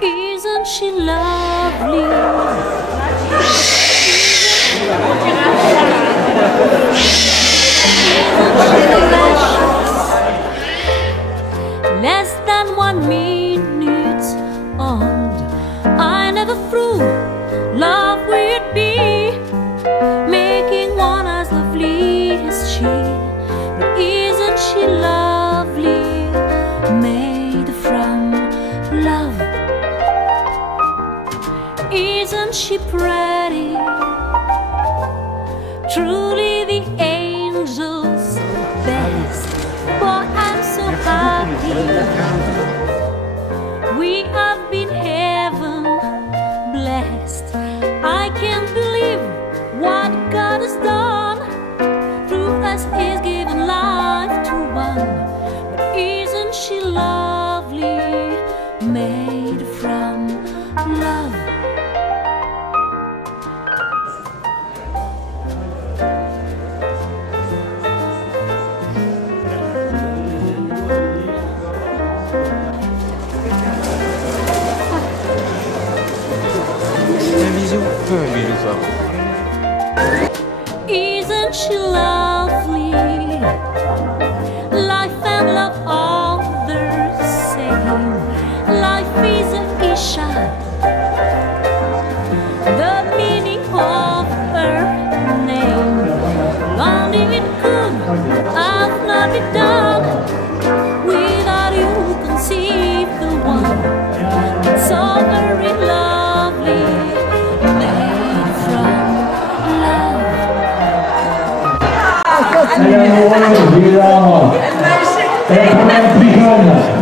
Isn't she lovely? Less than 1 minute old, I never threw love would be, making one as lovely as she. But isn't she lovely, made from love? Isn't she pretty? Truly the angel's best. Boy, I'm so happy. We have been heaven blessed. I can't believe what God has done. Through us He's given life to one. But isn't she lovely, made from love? Isn't she lovely? Life and love are the same. Life is a Isha. The meaning of her name. Only it could have not been done without you conceive the one. It's so very lovely, made from love. Allez, on va voir,